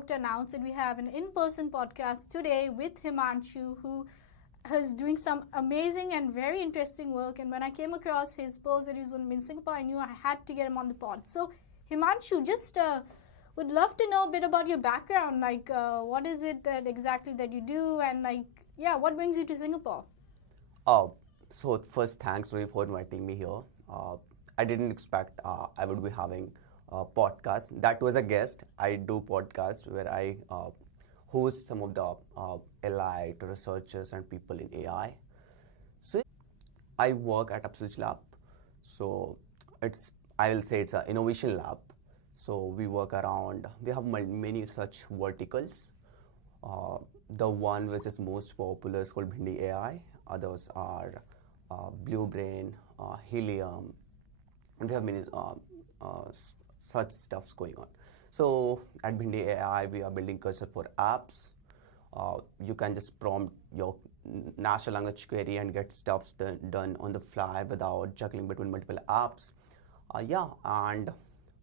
to announce that we have an in-person podcast today with Himanshu, who is doing some amazing and very interesting work. And when I came across his post that he was going to be in Singapore, I knew I had to get him on the pod. So, Himanshu, just would love to know a bit about your background. Like, what is it that exactly that you do, and what brings you to Singapore? So first, thanks, Roohi, for inviting me here. I didn't expect I would be having a podcast. That was a guest. I do podcasts where I host some of the elite researchers and people in AI. So I work at Upsurge Lab. So I will say it's an innovation lab. So we work around, we have many such verticals. The one which is most popular is called Bhindi AI. Others are Blue Brain, Helium, and we have many such stuffs going on. So at Bhindi AI, we are building cursor for apps. You can just prompt your natural language query and get stuff done on the fly without juggling between multiple apps. And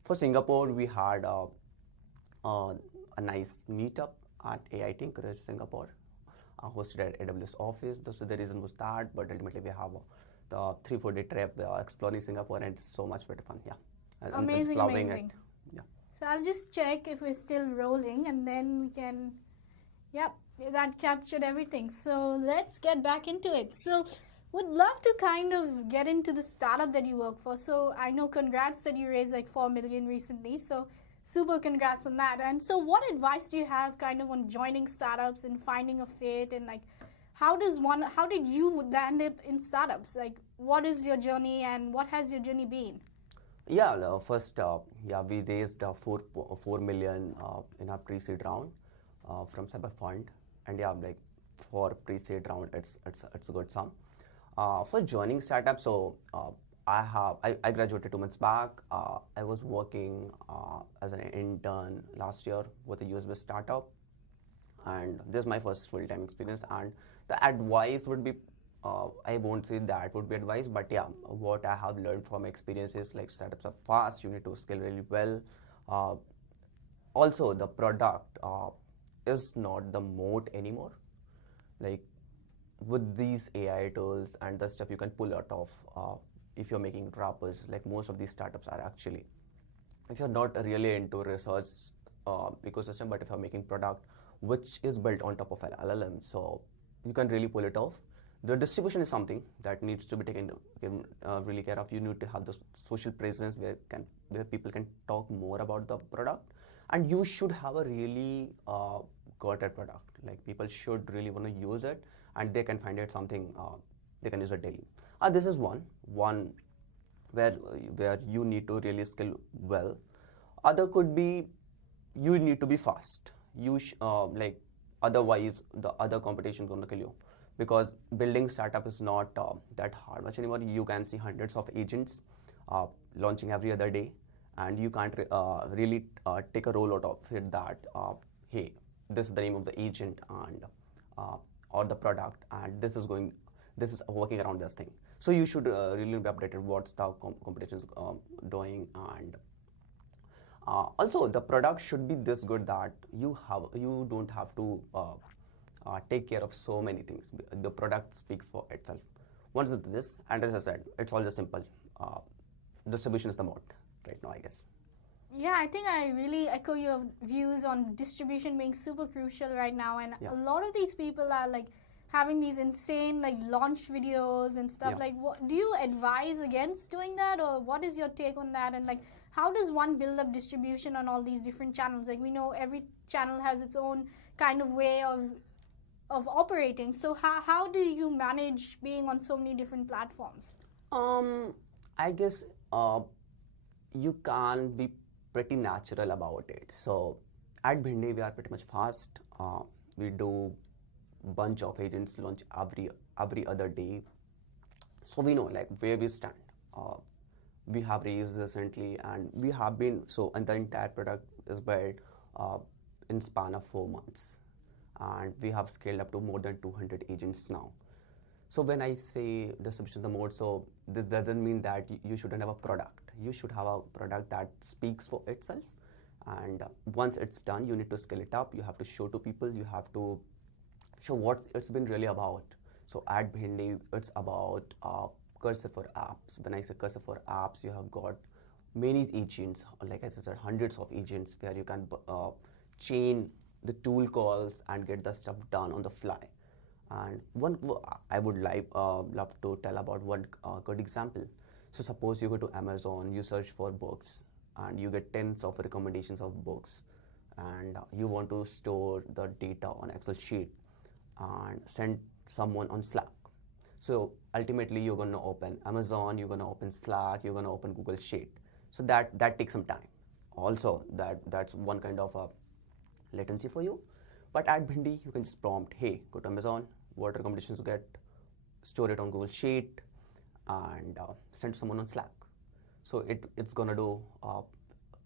for Singapore, we had a nice meetup at AI Tinkerers Singapore, hosted at AWS office. So the reason was that, but ultimately we have the 3-4 day trip. We are exploring Singapore, and it's so much better fun. Yeah, amazing. It. Yeah. So I'll just check if we're still rolling, and then we can. Yep, that captured everything. So let's get back into it. So would love to kind of get into the startup that you work for. So I know, congrats that you raised like 4 million recently. So super congrats on that. And so what advice do you have kind of on joining startups and finding a fit, and like how did you land up in startups? Like, what is your journey and what has your journey been? Yeah, first, we raised 4 million in our pre-seed round from Cyber Fund, and for pre-seed round, it's a good sum. For joining startups, so I graduated 2 months back. I was working as an intern last year with a US-based startup, and this is my first full-time experience. And the advice would be, I won't say that would be advice, but what I have learned from experience is like startups are fast. You need to scale really well. Also, the product is not the moat anymore. Like with these AI tools and the stuff you can pull out of, if you're making wrappers, like most of these startups are actually, if you're not really into research ecosystem, but if you're making product which is built on top of an LLM, so you can really pull it off. The distribution is something that needs to be taken really care of. You need to have the social presence where people can talk more about the product, and you should have a really got-it product. Like people should really want to use it, and they can find it something they can use it daily. This is one where you need to really skill well. Other could be you need to be fast. Otherwise the other competition is going to kill you, because building startup is not that hard much anymore. You can see hundreds of agents launching every other day, and you can't really take a rollout of it that hey, this is the name of the agent and or the product, and this is working around this thing. So you should really be updated what's the competition is doing, and also the product should be this good that you don't have to take care of so many things. The product speaks for itself. Once it's this, and as I said, it's all just simple. Distribution is the mode right now, I guess. Yeah, I think I really echo your views on distribution being super crucial right now, and a lot of these people are like having these insane like launch videos and stuff. Like, what do you advise against doing that, or what is your take on that? And like, how does one build up distribution on all these different channels? Like, we know every channel has its own kind of way of operating. So how do you manage being on so many different platforms? I guess you can be pretty natural about it. So at Bhindi, we are pretty much fast. We do bunch of agents launch every other day, so we know like where we stand. We have raised recently, and we have been and the entire product is built in span of 4 months, and we have scaled up to more than 200 agents now. So when I say distribution the mode, so this doesn't mean that you shouldn't have a product. You should have a product that speaks for itself, And once it's done, you need to scale it up. You have to show to people. You have to show what it's been really about. So at Bhindi, it's about cursor for apps. When I say cursor for apps, you have got many agents, like I said, hundreds of agents where you can chain the tool calls and get the stuff done on the fly. And I would love to tell about one good example. So suppose you go to Amazon, you search for books, and you get tens of recommendations of books, and you want to store the data on Excel sheet and send someone on Slack. So ultimately, you're going to open Amazon, you're going to open Slack, you're going to open Google Sheet. So that takes some time. Also, that's one kind of a latency for you. But at Bhindi, you can just prompt, hey, go to Amazon, what recommendations you get, store it on Google Sheet, and send to someone on Slack. So it's gonna do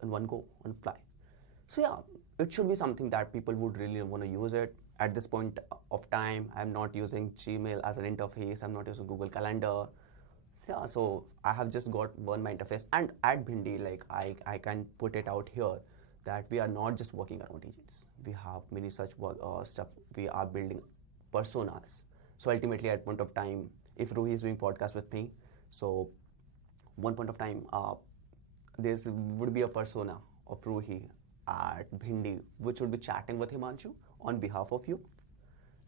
in one go, on fly. So yeah, it should be something that people would really want to use it. At this point of time, I'm not using Gmail as an interface. I'm not using Google Calendar. So, yeah, so I have just got one my interface. And at Bhindi, like I can put it out here that we are not just working around agents. We have many such stuff. We are building personas. So ultimately, at point of time, if Roohi is doing podcast with me, so one point of time, there would be a persona of Roohi at Bhindi, which would be chatting with Himanshu on behalf of you.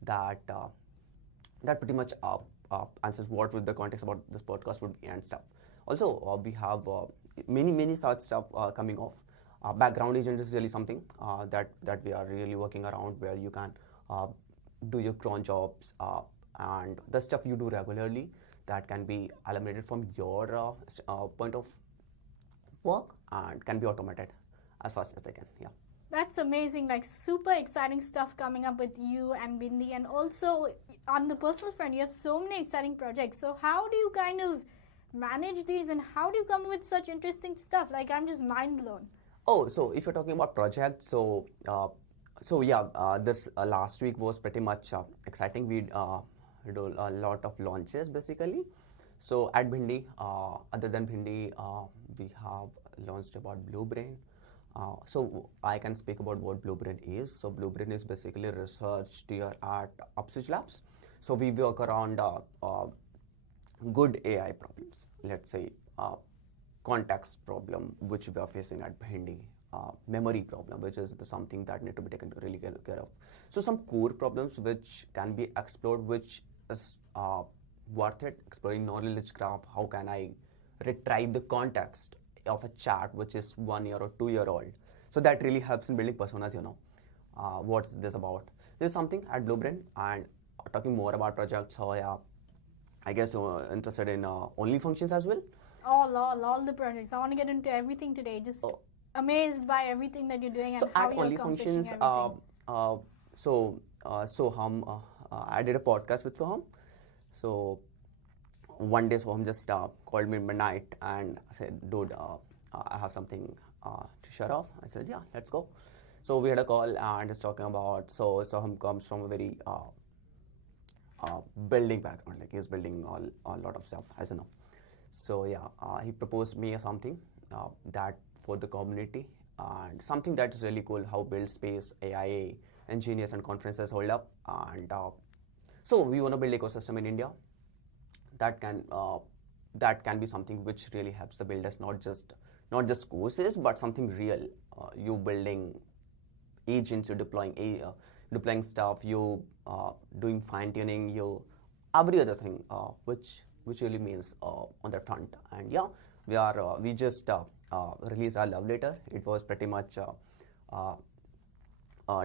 That pretty much answers what would the context about this podcast would be and stuff. Also, we have many such stuff coming off. Background agent is really something that we are really working around, where you can do your cron jobs and the stuff you do regularly that can be eliminated from your point of work and can be automated as fast as they can. Yeah. That's amazing, like super exciting stuff coming up with you and Bindi. And also on the personal front, you have so many exciting projects. So how do you kind of manage these, and how do you come up with such interesting stuff? Like, I'm just mind blown. Oh, so if you're talking about projects, so this last week was pretty much exciting. We did a lot of launches basically. So at Bhindi, other than Bhindi, we have launched about Bluebrain. So I can speak about what Bluebrain is. So Bluebrain is basically research here at Upsurge Labs. So we work around good AI problems. Let's say context problem, which we are facing at Bhindi. Memory problem, which is something that need to be taken really care of. So some core problems which can be explored, which is worth it, exploring knowledge graph. How can I retrieve the context of a chat which is 1 year or 2 year old? So that really helps in building personas, what's this about? This is something at Bluebrain. And talking more about projects, so yeah, I guess you're interested in only functions as well? All the projects. I want to get into everything today. Just amazed by everything that you're doing and so how at you're only accomplishing functions, everything. Soham, I did a podcast with Soham. So one day Soham just called me midnight and said, dude, I have something to share off. I said, yeah, let's go. So we had a call and just talking about, so Soham comes from a very building background, like he's building a lot of stuff, as you know. So yeah, he proposed me something that for the community, and something that is really cool, how build space, AIA, engineers and conferences hold up. And so we want to build ecosystem in India that can be something which really helps the builders, not just courses, but something real. You building agents, you're deploying stuff, you doing fine tuning, you every other thing which really means on that front. And yeah, we just released our love letter. It was pretty much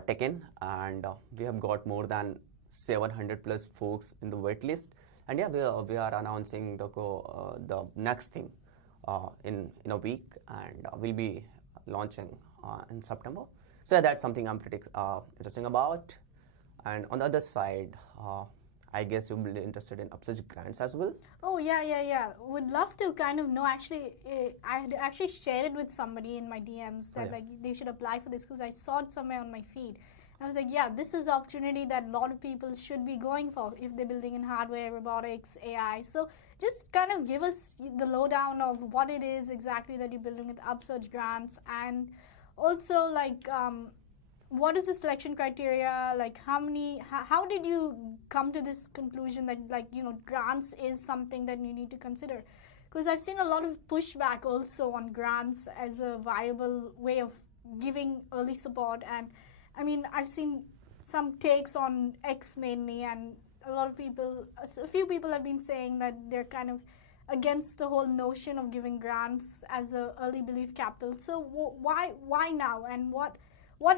taken, and we have got more than 700 plus folks in the wait list. And yeah, we are announcing the next thing in a week, and we'll be launching in September. So yeah, that's something I'm pretty interesting about. And on the other side, I guess you'll be interested in Upsurge Grants as well. Oh, yeah. Would love to kind of know. Actually, I had actually shared it with somebody in my DMs that like they should apply for this because I saw it somewhere on my feed. I was like, yeah, this is an opportunity that a lot of people should be going for if they're building in hardware, robotics, AI. So just kind of give us the lowdown of what it is exactly that you're building with Upsurge Grants, and also like what is the selection criteria, like how did you come to this conclusion that like grants is something that you need to consider? Because I've seen a lot of pushback also on grants as a viable way of giving early support, and I mean I've seen some takes on X mainly, and a few people have been saying that they're kind of against the whole notion of giving grants as a early belief capital. So why now, and what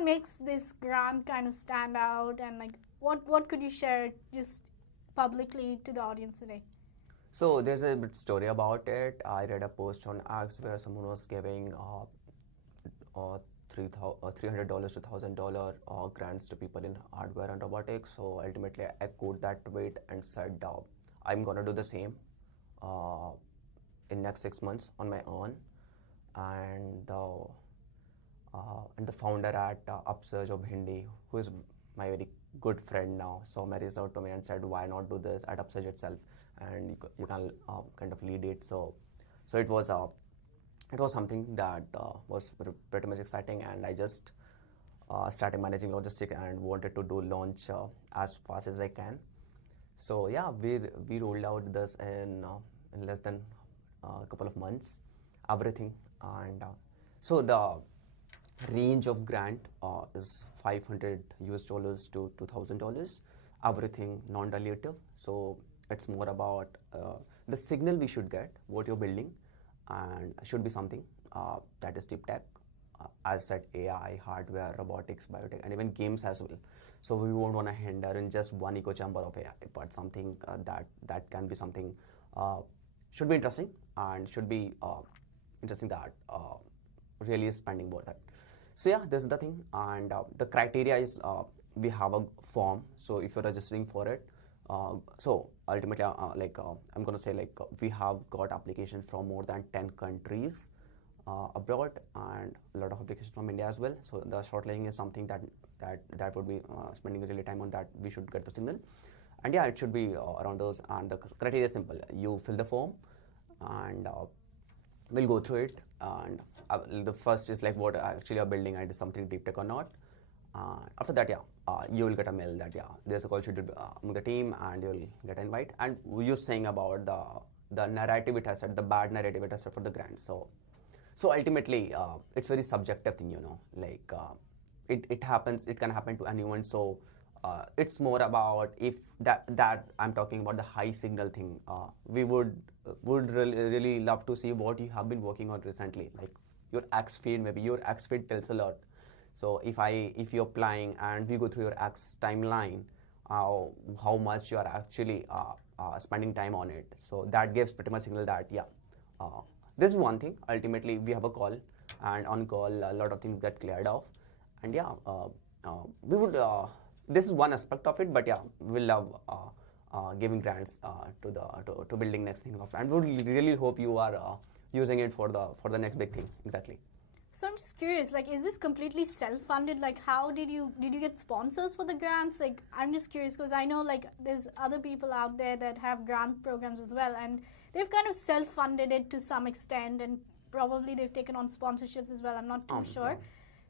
makes this grant kind of stand out, and like what could you share just publicly to the audience today? So there's a bit story about it. I read a post on X where someone was giving $300 to $1,000 grants to people in hardware and robotics. So ultimately, I echoed that tweet and said, I'm gonna do the same in next 6 months on my own. And the founder at Upsurge of Hindi, who is my very good friend now, so he reached out to me and said, why not do this at Upsurge itself, and you can kind of lead it. So it was something that was pretty much exciting, and I just started managing logistics and wanted to do launch as fast as I can. So yeah, we rolled out this in less than a couple of months, everything, and so the range of grant is $500 to $2,000, everything non-dilutive. So it's more about the signal we should get, what you're building, and should be something that is deep tech, as said, AI, hardware, robotics, biotech, and even games as well. So we won't want to hinder in just one echo chamber of AI, but something that can be something should be interesting, and should be interesting that really is spending more that. So yeah, this is the thing, and the criteria is we have a form. So if you're registering for it, so ultimately, I'm gonna say we have got applications from more than 10 countries abroad, and a lot of applications from India as well. So the shortlisting is something that would be spending really time on that. We should get the signal, and yeah, it should be around those. And the criteria is simple. You fill the form, and we'll go through it. And the first is like what actually you're building, and is something deep tech or not. After that, you will get a mail that there's a call scheduled among the team, and you'll get an invite. And you're saying about the narrative it has set, the bad narrative it has set for the grant. So ultimately, it's very subjective thing, like it happens, it can happen to anyone. So it's more about if that I'm talking about the high signal thing. We would really love to see what you have been working on recently, like your X feed. Maybe your X feed tells a lot. So if you're applying and we go through your X timeline, how much you are actually spending time on it. So that gives pretty much signal that this is one thing. Ultimately, we have a call, and on call a lot of things get cleared off, and we would. This is one aspect of it, but we love giving grants to building next thing of, and would really hope you are using it for the next big thing. Exactly. So I'm just curious, like, is this completely self-funded? Like, how did you get sponsors for the grants? Like, I'm just curious because I know like there's other people out there that have grant programs as well, and they've kind of self-funded it to some extent, and probably they've taken on sponsorships as well. I'm not too sure.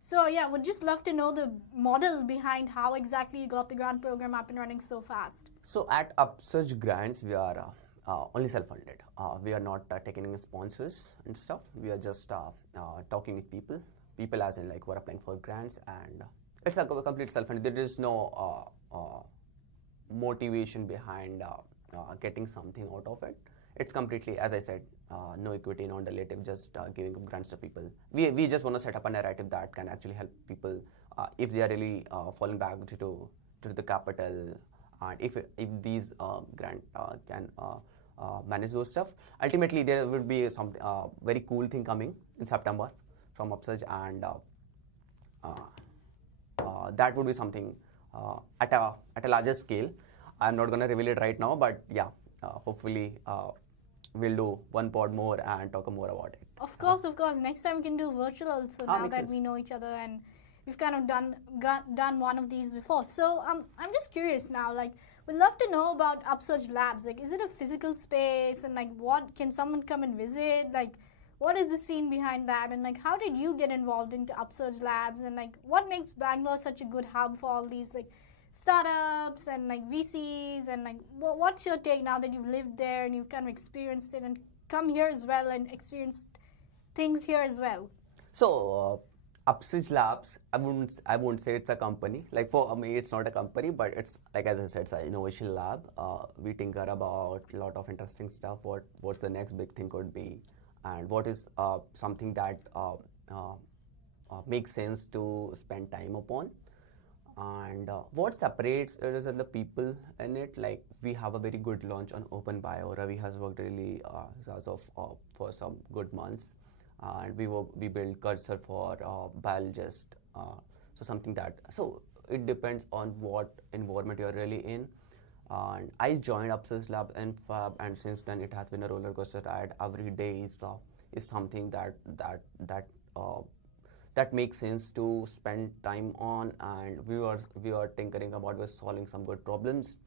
So would just love to know the model behind how exactly you got the grant program up and running so fast. So at Upsurge Grants, we are only self-funded. We are not taking any sponsors and stuff. We are just talking with people as in like who are applying for grants, and it's a complete self-funded. There is no motivation behind getting something out of it. It's completely, as I said, no equity, non-dilutive, just giving grants to people. We just want to set up a narrative that can actually help people if they are really falling back to the capital, and if these grant can manage those stuff. Ultimately, there will be some very cool thing coming in September from Upsurge, and that would be something at a larger scale. I'm not going to reveal it right now, but hopefully we'll do one pod more and talk more about it. Of course. Next time we can do virtual also, now that we know each other and we've kind of done one of these before. So I'm just curious now, like, we'd love to know about Upsurge Labs. Like, is it a physical space, and like what can someone come and visit? Like, what is the scene behind that, and like how did you get involved into Upsurge Labs, and like what makes Bangalore such a good hub for all these like startups and like VCs, and like what's your take now that you've lived there and you've kind of experienced it and come here as well and experienced things here as well? So, Upsurge Labs, I won't say it's a company. Like for me, it's not a company, but it's like as I said, it's an innovation lab. We tinker about a lot of interesting stuff. What the next big thing could be, and what is something that makes sense to spend time upon. And what separates it is the people in it. Like we have a very good launch on Open Bio. Ravi has worked really as of for some good months. And we build cursor for biologist, so something that, so it depends on what environment you're really in. And I joined Upsurge Lab in Feb, and since then it has been a roller coaster ride. Every day is something that makes sense to spend time on, and we are tinkering about, we're solving some good problems.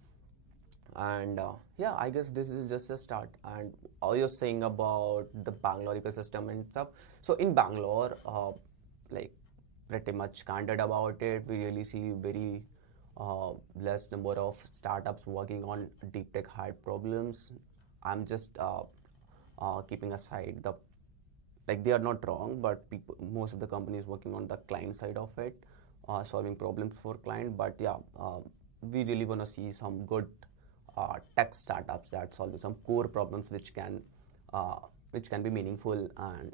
And yeah, I guess this is just a start. And all you're saying about the Bangalore ecosystem and stuff. So in Bangalore, like pretty much candid about it, we really see very less number of startups working on deep tech hard problems. I'm just keeping aside the, like they are not wrong, but most of the companies working on the client side of it, solving problems for client. But yeah, we really want to see some good tech startups that solve some core problems which can be meaningful, and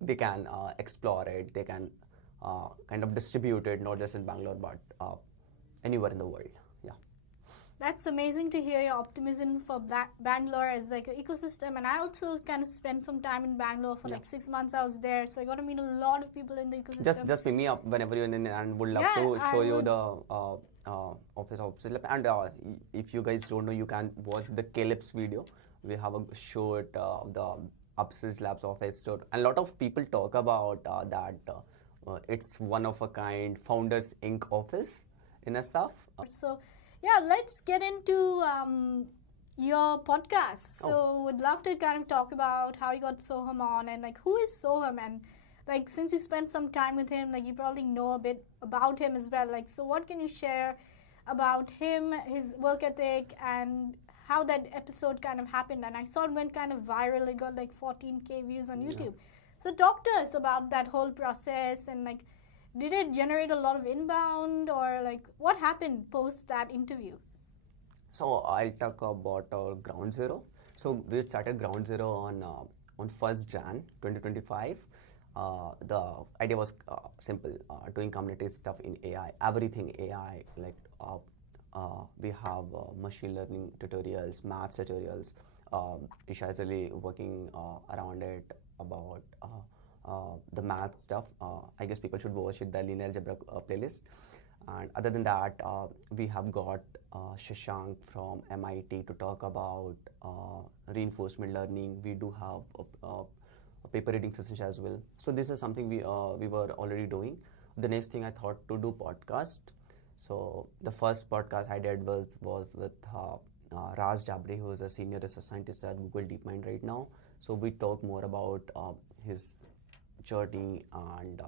they can explore it, they can kind of distribute it, not just in Bangalore but anywhere in the world. Yeah. That's amazing to hear your optimism for Bangalore as like an ecosystem. And I also kind of spent some time in Bangalore for like 6 months. I was there, so I got to meet a lot of people in the ecosystem. Just pick me up whenever you're in, and would love to show you the office of Upsurge Lab. And if you guys don't know, you can watch the Calip's video. We have a show at the Upsurge Labs office. So a lot of people talk about that it's one of a kind Founders Inc. office in a stuff. So yeah, let's get into your podcast. So would love to kind of talk about how you got Soham on, and like who is Soham, and like since you spent some time with him, like you probably know a bit about him as well. Like, so what can you share about him, his work ethic, and how that episode kind of happened? And I saw it went kind of viral. It got like 14K views on YouTube. So talk to us about that whole process, and like, did it generate a lot of inbound, or like what happened post that interview? So I'll talk about our Ground Zero. So we started Ground Zero on 1st Jan 2025. The idea was simple, doing community stuff in AI, everything AI, like we have machine learning tutorials, maths tutorials. Isha is really working around it about the math stuff. I guess people should watch it, the linear algebra playlist. And other than that, we have got Shashank from MIT to talk about reinforcement learning. We do have a paper reading session as well. So this is something we were already doing. The next thing I thought to do podcast. So the first podcast I did was with Raj Jabri, who is a senior research scientist at Google DeepMind right now. So we talk more about his journey and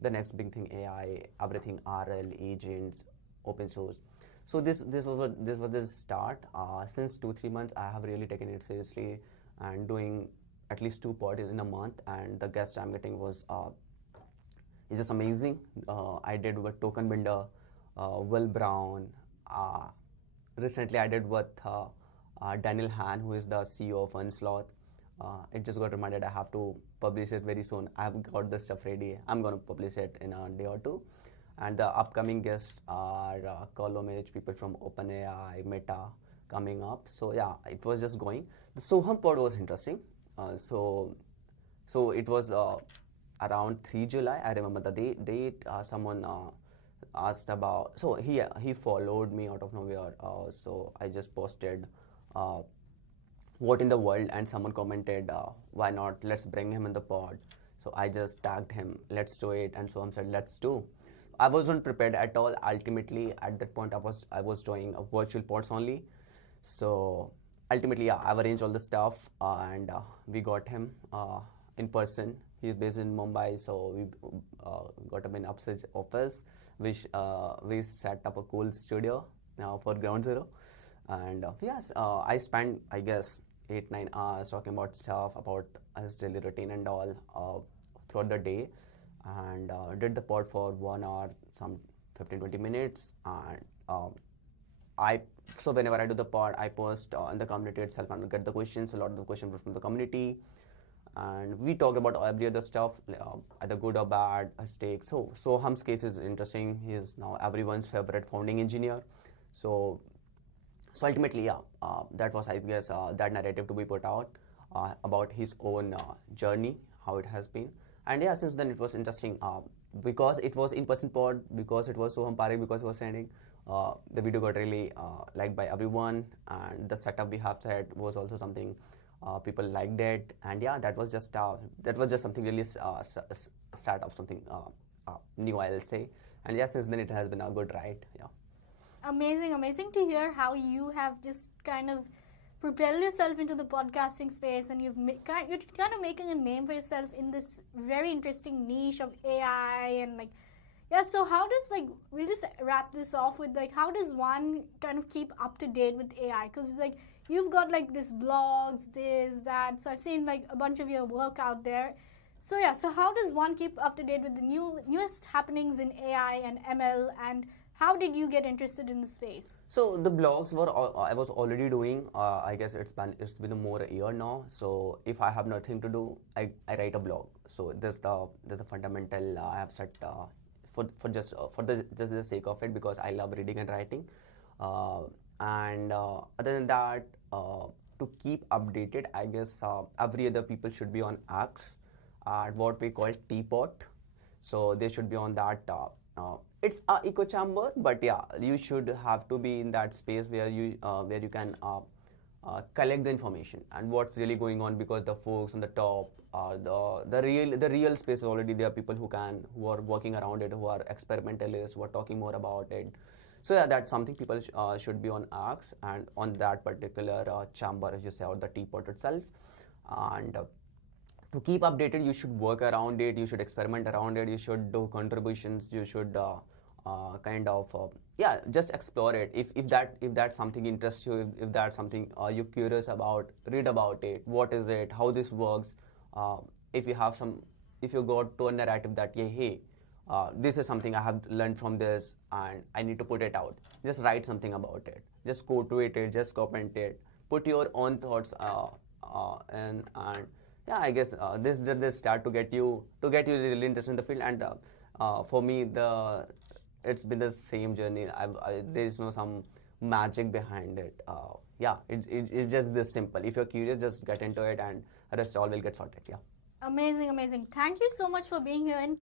the next big thing, AI, everything RL, agents, open source. So this was the start. Since 2-3 months, I have really taken it seriously and doing at least 2 podcasts in a month. And the guest I'm getting was is just amazing. I did with Token Binder, Will Brown. Recently, I did with Daniel Han, who is the CEO of Unsloth. It just got reminded I have to publish it very soon. I have got the stuff ready. I'm going to publish it in a day or two. And the upcoming guests are Colomage, people from OpenAI, Meta coming up. So yeah, it was just going. The Soham pod was interesting. So it was around 3 July. I remember the date. Someone asked about. So he followed me out of nowhere. So I just posted. What in the world, and someone commented, why not, let's bring him in the pod. So I just tagged him, let's do it, and Soham said let's do. I wasn't prepared at all. Ultimately at that point I was doing virtual pods only. So ultimately, yeah, I've arranged all the stuff, and we got him in person. He's based in Mumbai, so we got him in Upsurge office, which we set up a cool studio for Ground Zero. And yes, I spent, I guess, 8-9 hours talking about stuff, about his daily routine and all throughout the day, and did the pod for 1 hour, some 15-20 minutes, and I so whenever I do the pod, I post in the community itself and get the questions. A lot of the questions were from the community, and we talk about every other stuff, either good or bad, mistakes. So Ham's case is interesting. He is now everyone's favorite founding engineer. So ultimately, yeah, that was, I guess, that narrative to be put out about his own journey, how it has been. And yeah, since then it was interesting because it was in-person pod, because it was so Parekh, because it was trending. The video got really liked by everyone, and the setup we have set was also something people liked it. And yeah, that was just something really start of something new, I'll say. And yeah, since then it has been a good ride. Yeah. Amazing to hear how you have just kind of propelled yourself into the podcasting space, and you're kind of making a name for yourself in this very interesting niche of AI. And like, yeah, so how does, like, we'll just wrap this off with, like, how does one kind of keep up to date with AI? Because like you've got like this blogs, this, that, so I've seen like a bunch of your work out there. So yeah, so how does one keep up to date with the newest happenings in AI and ML, and how did you get interested in the space? So the blogs were I was already doing. I guess it's been more a year now. So if I have nothing to do, I write a blog. So there's the fundamental I have set for just the sake of it, because I love reading and writing. And other than that, to keep updated, I guess every other people should be on X at what we call Teapot. So they should be on that. It's a echo chamber, but yeah, you should have to be in that space where you can collect the information and what's really going on, because the folks on the top are the real space is already there. People who are working around it, who are experimentalists, who are talking more about it. So yeah, that's something people should be on X and on that particular chamber, as you say, or the Teapot itself. And to keep updated, you should work around it, you should experiment around it, you should do contributions, you should just explore it. If that's something interests you, if that's something you're curious about, read about it. What is it? How this works? If you got to a narrative that this is something I have learned from this and I need to put it out, just write something about it. Just quote it, just comment it, put your own thoughts and yeah, I guess this start to get you really interested in the field. And for me, it's been the same journey. There is no some magic behind it. It's just this simple. If you're curious, just get into it, and rest all will get sorted. Yeah. Amazing. Thank you so much for being here. And